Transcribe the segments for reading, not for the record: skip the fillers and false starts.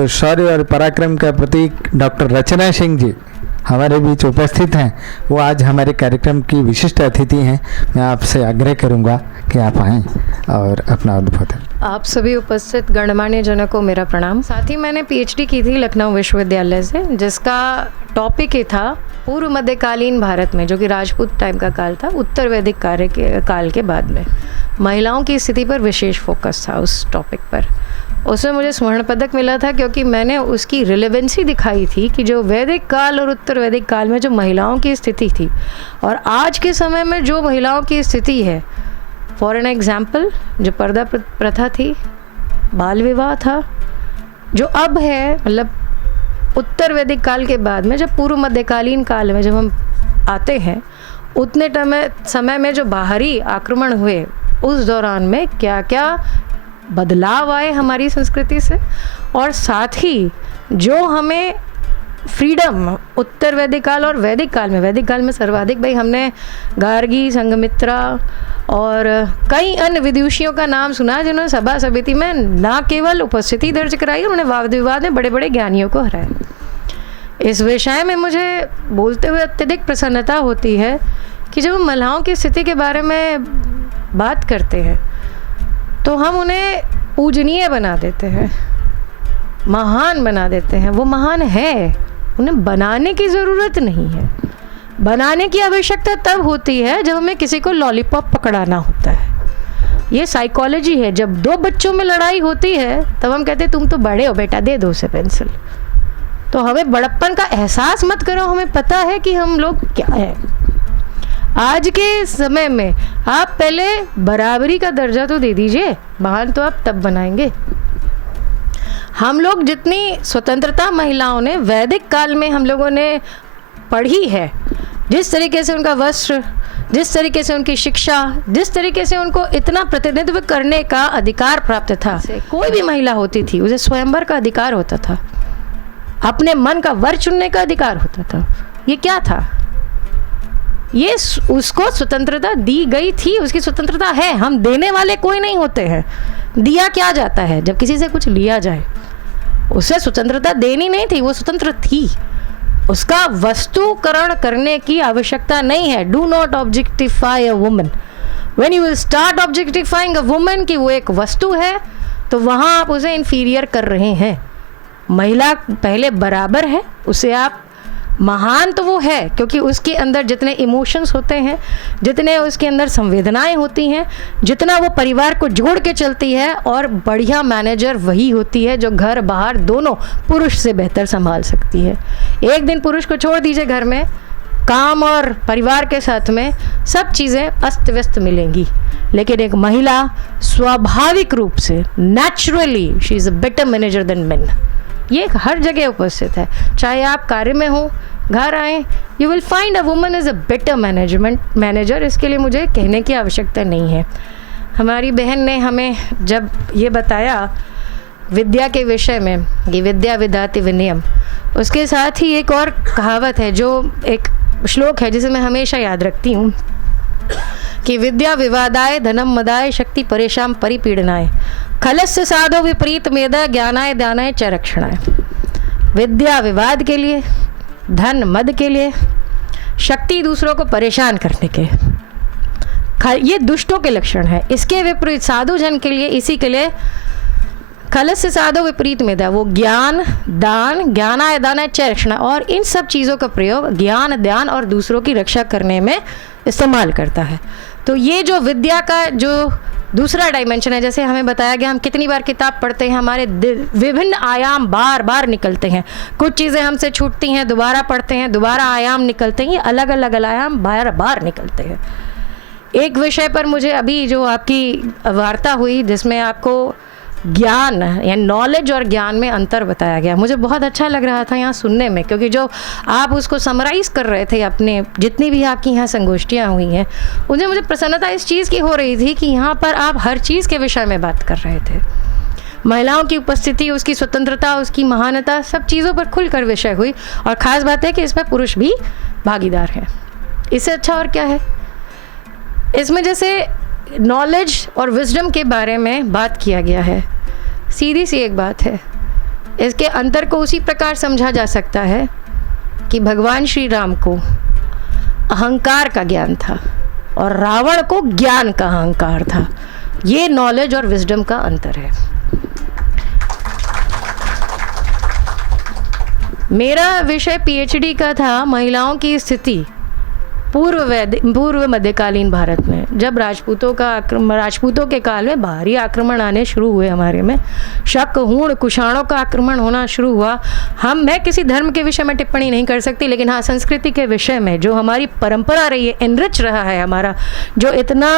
तो शौर्य और पराक्रम का प्रतीक डॉक्टर रचना सिंह जी हमारे बीच उपस्थित हैं। वो आज हमारे कार्यक्रम की विशिष्ट अतिथि हैं। मैं आपसे आग्रह करूंगा कि आप आएँ और अपना अनुभव दें। आप सभी उपस्थित गणमान्य जनों को मेरा प्रणाम। साथ ही मैंने पीएचडी की थी लखनऊ विश्वविद्यालय से, जिसका टॉपिक ही था पूर्व मध्यकालीन भारत में, जो कि राजपूत टाइम का काल था, उत्तर वैदिक काल के बाद में महिलाओं की स्थिति पर विशेष फोकस था उस टॉपिक पर। उसमें मुझे स्वर्ण पदक मिला था क्योंकि मैंने उसकी रिलेवेंसी दिखाई थी कि जो वैदिक काल और उत्तर वैदिक काल में जो महिलाओं की स्थिति थी और आज के समय में जो महिलाओं की स्थिति है। फॉर एन एग्जाम्पल, जो पर्दा प्रथा थी, बाल विवाह था, जो अब है, मतलब उत्तर वैदिक काल के बाद में, जब पूर्व मध्यकालीन काल में जब हम आते हैं, उतने समय में जो बाहरी आक्रमण हुए, उस दौरान में क्या क्या बदलाव आए हमारी संस्कृति से, और साथ ही जो हमें फ्रीडम उत्तर वैदिक काल और वैदिक काल में सर्वाधिक, भाई हमने गार्गी, संघमित्रा और कई अन्य विदुषियों का नाम सुना जिन्होंने सभा समिति में ना केवल उपस्थिति दर्ज कराई, उन्होंने वाद विवाद में बड़े बड़े ज्ञानियों को हराया। इस विषय में मुझे बोलते हुए अत्यधिक प्रसन्नता होती है कि जब हम महिलाओं की स्थिति के बारे में बात करते हैं तो हम उन्हें पूजनीय बना देते हैं, महान बना देते हैं। वो महान है, उन्हें बनाने की ज़रूरत नहीं है। बनाने की आवश्यकता तब होती है जब हमें किसी को लॉलीपॉप पकड़ाना होता है। ये साइकोलॉजी है। जब दो बच्चों में लड़ाई होती है तब हम कहते हैं तुम तो बड़े हो बेटा, दे दो उसे पेंसिल। तो हमें बड़प्पन का एहसास मत करो, हमें पता है कि हम लोग क्या है। आज के समय में आप पहले बराबरी का दर्जा तो दे दीजिए, महान तो आप तब बनाएंगे। हम लोग जितनी स्वतंत्रता महिलाओं ने वैदिक काल में हम लोगों ने पढ़ी है, जिस तरीके से उनका वस्त्र, जिस तरीके से उनकी शिक्षा, जिस तरीके से उनको इतना प्रतिनिधित्व करने का अधिकार प्राप्त था, कोई भी महिला होती थी उसे स्वयंवर का अधिकार होता था, अपने मन का वर चुनने का अधिकार होता था। ये क्या था? ये उसको स्वतंत्रता दी गई थी, उसकी स्वतंत्रता है। हम देने वाले कोई नहीं होते हैं। दिया क्या जाता है? जब किसी से कुछ लिया जाए। उसे स्वतंत्रता देनी नहीं थी, वो स्वतंत्र थी। उसका वस्तुकरण करने की आवश्यकता नहीं है। Do not objectify a woman. When you will start objectifying a woman कि वो एक वस्तु है, तो वहाँ आप उसे इन्फीरियर कर रहे हैं। महिला पहले बराबर है, उसे आप महान तो वो है क्योंकि उसके अंदर जितने इमोशंस होते हैं, जितने उसके अंदर संवेदनाएं होती हैं, जितना वो परिवार को जोड़ के चलती है, और बढ़िया मैनेजर वही होती है जो घर बाहर दोनों पुरुष से बेहतर संभाल सकती है। एक दिन पुरुष को छोड़ दीजिए घर में, काम और परिवार के साथ में सब चीज़ें अस्त व्यस्त मिलेंगी, लेकिन एक महिला स्वाभाविक रूप से, naturally, she is a better manager than men. ये हर जगह उपस्थित है। चाहे आप कार्य में हो, घर आए, you will find a woman is a better manager. इसके लिए मुझे कहने की आवश्यकता नहीं है। हमारी बहन ने हमें जब ये बताया विद्या के विषय में कि विद्या विधाति विनयम, उसके साथ ही एक और कहावत है, जो एक श्लोक है जिसे मैं हमेशा याद रखती हूँ कि विद्या विवादाय धनम मदाय शक्ति परेशान परिपीड़नाय खलस्य साधो विपरीत मेधा ज्ञानाय दानाय च रक्षणाय। विद्या विवाद के लिए, धन मद के लिए, शक्ति दूसरों को परेशान करने के, ये दुष्टों के लक्षण है। इसके विपरीत साधु जन के लिए, इसी के लिए खलस्य साधो विपरीत मेधा, वो ज्ञान दान, ज्ञानाय दानाय च रक्षणाय, और इन सब चीज़ों का प्रयोग ज्ञान दान और दूसरों की रक्षा करने में इस्तेमाल करता है। तो ये जो विद्या का जो दूसरा डायमेंशन है, जैसे हमें बताया गया, हम कितनी बार किताब पढ़ते हैं, हमारे विभिन्न आयाम बार बार निकलते हैं। कुछ चीज़ें हमसे छूटती हैं, दोबारा पढ़ते हैं, दोबारा आयाम निकलते हैं, अलग अलग आयाम बार बार निकलते हैं। एक विषय पर मुझे अभी जो आपकी वार्ता हुई जिसमें आपको ज्ञान या नॉलेज और ज्ञान में अंतर बताया गया, मुझे बहुत अच्छा लग रहा था यहाँ सुनने में, क्योंकि जो आप उसको समराइज कर रहे थे अपने, जितनी भी आपकी यहाँ संगोष्ठियाँ हुई हैं, उन्हें मुझे प्रसन्नता इस चीज़ की हो रही थी कि यहाँ पर आप हर चीज़ के विषय में बात कर रहे थे। महिलाओं की उपस्थिति, उसकी स्वतंत्रता, उसकी महानता, सब चीज़ों पर खुलकर विषय हुई। और ख़ास बात है कि इसमें पुरुष भी भागीदार हैं। इससे अच्छा और क्या है? इसमें जैसे नॉलेज और विजडम के बारे में बात किया गया है। सीधी सी एक बात है, इसके अंतर को उसी प्रकार समझा जा सकता है कि भगवान श्री राम को अहंकार का ज्ञान था और रावण को ज्ञान का अहंकार था। ये नॉलेज और विजडम का अंतर है। मेरा विषय पीएचडी का था महिलाओं की स्थिति पूर्व मध्यकालीन भारत में, जब राजपूतों के काल में बाहरी आक्रमण आने शुरू हुए हमारे में, शक हूण कुषाणों का आक्रमण होना शुरू हुआ। मैं किसी धर्म के विषय में टिप्पणी नहीं कर सकती, लेकिन हाँ, संस्कृति के विषय में जो हमारी परंपरा रही है, एनरिच रहा है हमारा, जो इतना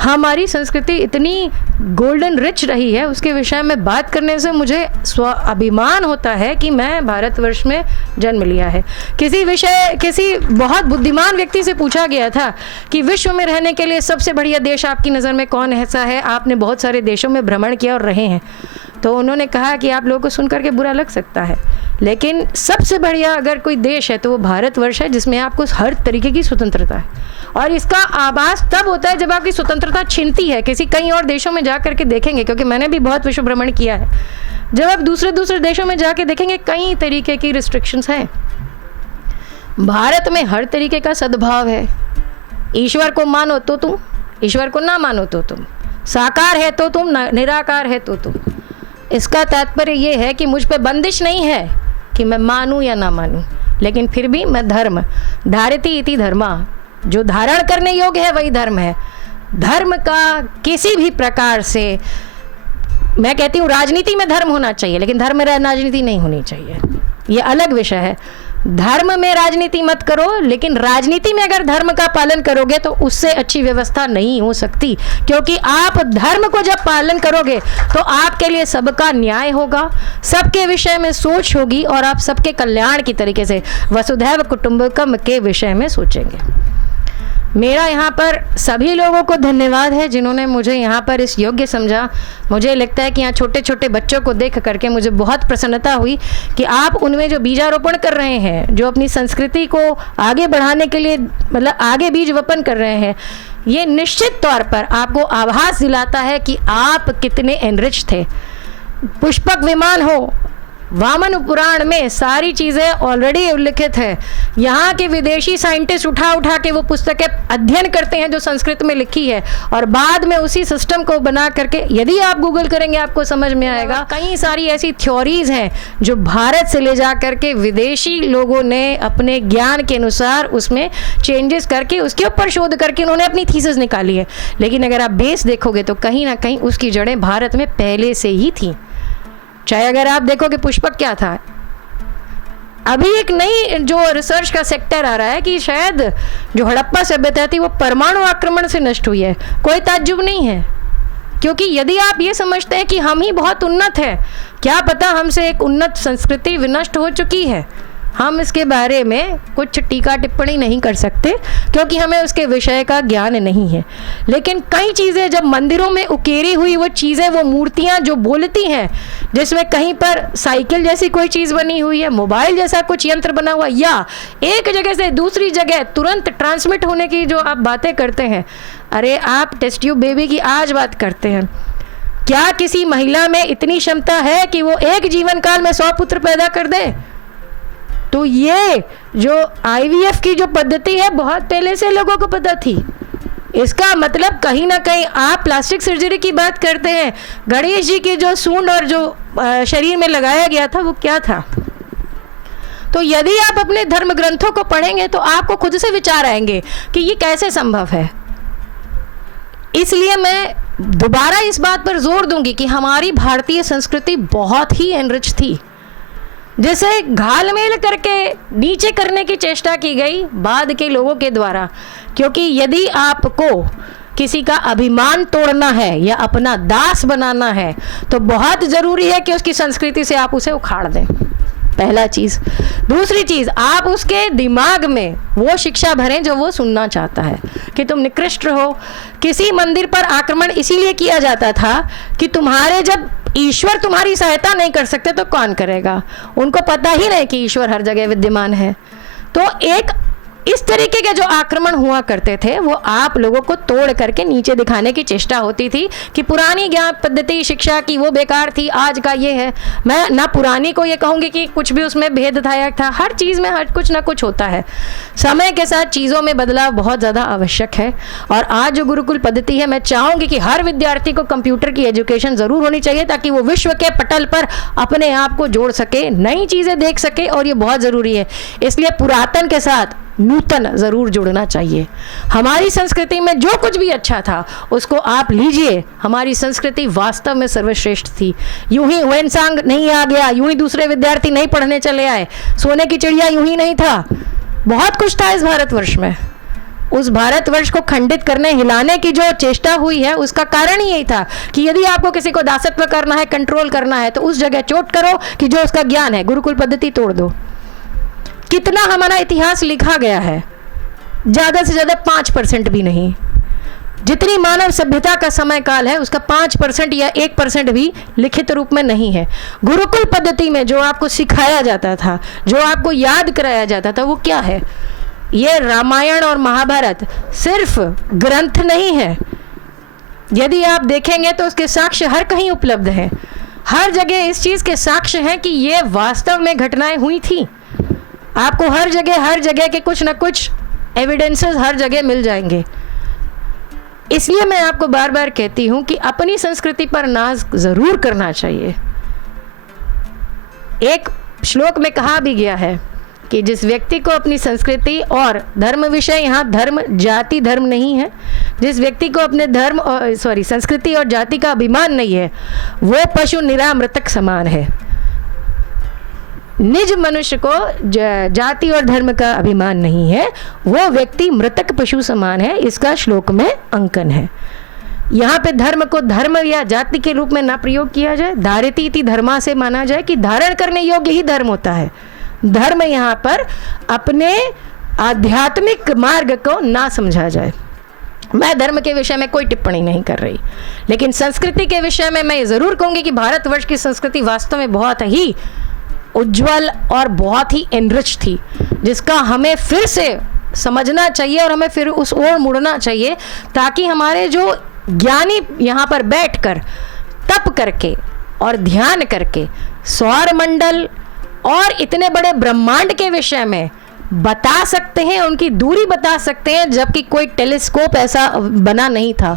हमारी संस्कृति इतनी गोल्डन रिच रही है, उसके विषय में बात करने से मुझे अभिमान होता है कि मैं भारतवर्ष में जन्म लिया है। किसी बहुत बुद्धिमान व्यक्ति से पूछा गया था कि विश्व में रहने के लिए सबसे बढ़िया देश आपकी नज़र में कौन ऐसा है, आपने बहुत सारे देशों में भ्रमण किया और रहे हैं, तो उन्होंने कहा कि आप लोगों को सुनकर के बुरा लग सकता है, लेकिन सबसे बढ़िया अगर कोई देश है तो वो भारतवर्ष है, जिसमें आपको हर तरीके की स्वतंत्रता है। और इसका आभास तब होता है जब आपकी स्वतंत्रता छिनती है। किसी कई और देशों में जा करके देखेंगे, क्योंकि मैंने भी बहुत विश्व भ्रमण किया है, जब आप दूसरे देशों में जाके देखेंगे कई तरीके की रिस्ट्रिक्शंस हैं। भारत में हर तरीके का सद्भाव है। ईश्वर को मानो तो तुम, ईश्वर को ना मानो तो तुम, साकार है तो तुम, निराकार है तो तुम। इसका तात्पर्य ये है कि मुझ पे बंदिश नहीं है कि मैं मानूं या ना मानूं, लेकिन फिर भी मैं धर्म धारयति इति धर्मा, जो धारण करने योग्य है वही धर्म है। धर्म का किसी भी प्रकार से, मैं कहती हूँ राजनीति में धर्म होना चाहिए, लेकिन धर्म में राजनीति नहीं होनी चाहिए, ये अलग विषय है। धर्म में राजनीति मत करो, लेकिन राजनीति में अगर धर्म का पालन करोगे तो उससे अच्छी व्यवस्था नहीं हो सकती, क्योंकि आप धर्म को जब पालन करोगे तो आपके लिए सबका न्याय होगा, सबके विषय में सोच होगी और आप सबके कल्याण की तरीके से वसुधैव कुटुंबकम के विषय में सोचेंगे। मेरा यहाँ पर सभी लोगों को धन्यवाद है जिन्होंने मुझे यहाँ पर इस योग्य समझा। मुझे लगता है कि यहाँ छोटे छोटे बच्चों को देख करके मुझे बहुत प्रसन्नता हुई कि आप उनमें जो बीजारोपण कर रहे हैं, जो अपनी संस्कृति को आगे बढ़ाने के लिए मतलब आगे बीज वपन कर रहे हैं, ये निश्चित तौर पर आपको आभास दिलाता है कि आप कितने एनरिच थे। पुष्पक विमान हो, वामन पुराण में सारी चीज़ें ऑलरेडी उल्लिखित है। यहाँ के विदेशी साइंटिस्ट उठा के वो पुस्तकें अध्ययन करते हैं जो संस्कृत में लिखी है, और बाद में उसी सिस्टम को बना करके, यदि आप गूगल करेंगे आपको समझ में आएगा, कई सारी ऐसी थ्योरीज हैं जो भारत से ले जा करके विदेशी लोगों ने अपने ज्ञान के अनुसार उसमें चेंजेस करके उसके ऊपर शोध करके उन्होंने अपनी थीसिस निकाली है। लेकिन अगर आप बेस देखोगे तो कहीं ना कहीं उसकी जड़ें भारत में पहले से ही थी। चाहे अगर आप देखो कि पुष्पक क्या था, अभी एक नई जो रिसर्च का सेक्टर आ रहा है कि शायद जो हड़प्पा सभ्यता थी वो परमाणु आक्रमण से नष्ट हुई है। कोई ताज्जुब नहीं है, क्योंकि यदि आप ये समझते हैं कि हम ही बहुत उन्नत हैं, क्या पता हमसे एक उन्नत संस्कृति विनष्ट हो चुकी है। हम इसके बारे में कुछ टीका टिप्पणी नहीं कर सकते क्योंकि हमें उसके विषय का ज्ञान नहीं है। लेकिन कई चीज़ें जब मंदिरों में उकेरी हुई वो चीज़ें, वो मूर्तियाँ जो बोलती हैं, जिसमें कहीं पर साइकिल जैसी कोई चीज़ बनी हुई है, मोबाइल जैसा कुछ यंत्र बना हुआ, या एक जगह से दूसरी जगह तुरंत ट्रांसमिट होने की जो आप बातें करते हैं, अरे आप टेस्ट ट्यूब बेबी की आज बात करते हैं, क्या किसी महिला में इतनी क्षमता है कि वो एक जीवन काल में 100 पुत्र पैदा कर दे? तो ये जो IVF की जो पद्धति है बहुत पहले से लोगों को पता थी। इसका मतलब कहीं ना कहीं आप प्लास्टिक सर्जरी की बात करते हैं, गणेश जी की जो सूंड और जो शरीर में लगाया गया था वो क्या था? तो यदि आप अपने धर्म ग्रंथों को पढ़ेंगे तो आपको खुद से विचार आएंगे कि ये कैसे संभव है। इसलिए मैं दोबारा इस बात पर जोर दूंगी कि हमारी भारतीय संस्कृति बहुत ही एनरिच थी, जिसे घालमेल करके नीचे करने की चेष्टा की गई बाद के लोगों के द्वारा। क्योंकि यदि आपको किसी का अभिमान तोड़ना है या अपना दास बनाना है तो बहुत ज़रूरी है कि उसकी संस्कृति से आप उसे उखाड़ दें, पहला चीज़। दूसरी चीज़, आप उसके दिमाग में वो शिक्षा भरें जो वो सुनना चाहता है कि तुम निकृष्ट हो। किसी मंदिर पर आक्रमण इसीलिए किया जाता था कि तुम्हारे जब ईश्वर तुम्हारी सहायता नहीं कर सकते तो कौन करेगा? उनको पता ही नहीं कि ईश्वर हर जगह विद्यमान है। तो एक इस तरीके के जो आक्रमण हुआ करते थे वो आप लोगों को तोड़ करके नीचे दिखाने की चेष्टा होती थी कि पुरानी ज्ञान पद्धति शिक्षा की वो बेकार थी, आज का ये है। मैं ना पुरानी को ये कहूँगी कि कुछ भी उसमें भेददायक था, हर चीज़ में हर कुछ ना कुछ होता है। समय के साथ चीज़ों में बदलाव बहुत ज़्यादा आवश्यक है। और आज जो गुरुकुल पद्धति है, मैं चाहूँगी कि हर विद्यार्थी को कंप्यूटर की एजुकेशन ज़रूर होनी चाहिए ताकि वो विश्व के पटल पर अपने आप को जोड़ सके, नई चीज़ें देख सके, और ये बहुत ज़रूरी है। इसलिए पुरातन के साथ नूतन ज़रूर जुड़ना चाहिए। हमारी संस्कृति में जो कुछ भी अच्छा था उसको आप लीजिए। हमारी संस्कृति वास्तव में सर्वश्रेष्ठ थी। यूं ही ह्वेनसांग नहीं आ गया, यूं ही दूसरे विद्यार्थी नहीं पढ़ने चले आए, सोने की चिड़िया यूं ही नहीं था। बहुत कुछ था इस भारतवर्ष में। उस भारतवर्ष को खंडित करने, हिलाने की जो चेष्टा हुई है, उसका कारण ही यही था कि यदि आपको किसी को दासत्व करना है, कंट्रोल करना है, तो उस जगह चोट करो कि जो उसका ज्ञान है। गुरुकुल पद्धति तोड़ दो। कितना हमारा इतिहास लिखा गया है, ज़्यादा से ज़्यादा 5% भी नहीं। जितनी मानव सभ्यता का समय काल है उसका 5% या 1% भी लिखित रूप में नहीं है। गुरुकुल पद्धति में जो आपको सिखाया जाता था, जो आपको याद कराया जाता था, वो क्या है? ये रामायण और महाभारत सिर्फ ग्रंथ नहीं है। यदि आप देखेंगे तो उसके साक्ष्य हर कहीं उपलब्ध हैं। हर जगह इस चीज़ के साक्ष्य हैं कि ये वास्तव में घटनाएं हुई थी। आपको हर जगह के कुछ न कुछ एविडेंसेस हर जगह मिल जाएंगे। इसलिए मैं आपको बार बार कहती हूं कि अपनी संस्कृति पर नाज जरूर करना चाहिए। एक श्लोक में कहा भी गया है कि जिस व्यक्ति को अपनी संस्कृति और धर्म विषय, यहाँ धर्म जाति धर्म नहीं है, जिस व्यक्ति को अपने संस्कृति और जाति का अभिमान नहीं है, वो पशु निरामृतक समान है। निज मनुष्य को जाति और धर्म का अभिमान नहीं है, वो व्यक्ति मृतक पशु समान है। इसका श्लोक में अंकन है। यहाँ पे धर्म को धर्म या जाति के रूप में ना प्रयोग किया जाए। धारिती इति धर्मा से माना जाए कि धारण करने योग्य ही धर्म होता है। धर्म यहाँ पर अपने आध्यात्मिक मार्ग को ना समझा जाए। मैं धर्म के विषय में कोई टिप्पणी नहीं कर रही, लेकिन संस्कृति के विषय में मैं ये ज़रूर कहूँगी कि भारतवर्ष की संस्कृति वास्तव में बहुत ही उज्जवल और बहुत ही एनरिच थी, जिसका हमें फिर से समझना चाहिए और हमें फिर उस ओर मुड़ना चाहिए, ताकि हमारे जो ज्ञानी यहाँ पर बैठकर तप करके और ध्यान करके सौर मंडल और इतने बड़े ब्रह्मांड के विषय में बता सकते हैं, उनकी दूरी बता सकते हैं, जबकि कोई टेलीस्कोप ऐसा बना नहीं था।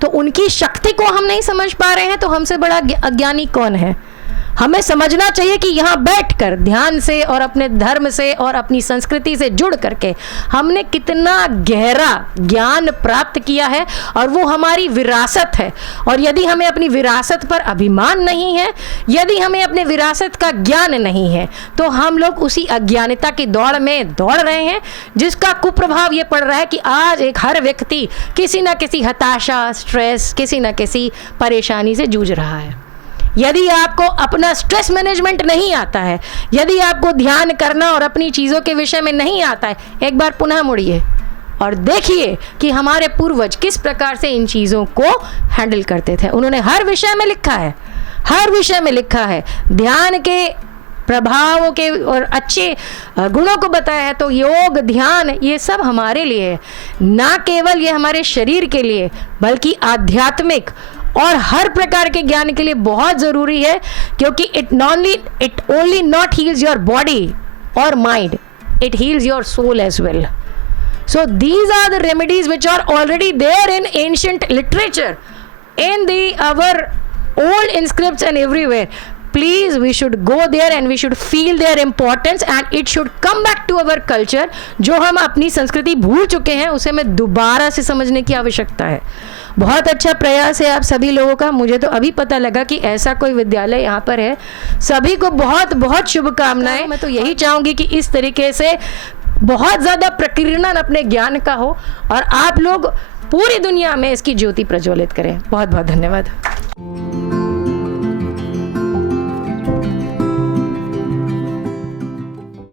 तो उनकी शक्ति को हम नहीं समझ पा रहे हैं, तो हमसे बड़ा अज्ञानी कौन है? हमें समझना चाहिए कि यहाँ बैठकर ध्यान से और अपने धर्म से और अपनी संस्कृति से जुड़ करके हमने कितना गहरा ज्ञान प्राप्त किया है, और वो हमारी विरासत है। और यदि हमें अपनी विरासत पर अभिमान नहीं है, यदि हमें अपने विरासत का ज्ञान नहीं है, तो हम लोग उसी अज्ञानता की दौड़ में दौड़ रहे हैं, जिसका कुप्रभाव ये पड़ रहा है कि आज एक हर व्यक्ति किसी न किसी हताशा, स्ट्रेस, किसी न किसी परेशानी से जूझ रहा है। यदि आपको अपना स्ट्रेस मैनेजमेंट नहीं आता है, यदि आपको ध्यान करना और अपनी चीज़ों के विषय में नहीं आता है, एक बार पुनः मुड़िए और देखिए कि हमारे पूर्वज किस प्रकार से इन चीज़ों को हैंडल करते थे। उन्होंने हर विषय में लिखा है, हर विषय में लिखा है, ध्यान के प्रभावों के और अच्छे गुणों को बताया है। तो योग, ध्यान, ये सब हमारे लिए है, ना केवल ये हमारे शरीर के लिए, बल्कि आध्यात्मिक और हर प्रकार के ज्ञान के लिए बहुत ज़रूरी है, क्योंकि it only not heals your body और mind, it heals your soul as well. So these are the remedies which are already there in ancient literature, in our old inscripts and everywhere. Please, we should go there and we should feel their importance and it should come back to our culture. जो हम अपनी संस्कृति भूल चुके हैं उसे हमें दोबारा से समझने की आवश्यकता है. बहुत अच्छा प्रयास है आप सभी लोगों का. मुझे तो अभी पता लगा कि ऐसा कोई विद्यालय यहाँ पर है. सभी को बहुत बहुत शुभकामनाएं. मैं तो यही चाहूँगी कि इस तरीके से बहुत ज़्यादा प्रकीर्णन अपने ज्ञान का हो और आप लोग पूरी दुनिया में इसकी ज्योति प्रज्वलित करें. बहुत बहुत धन्यवाद.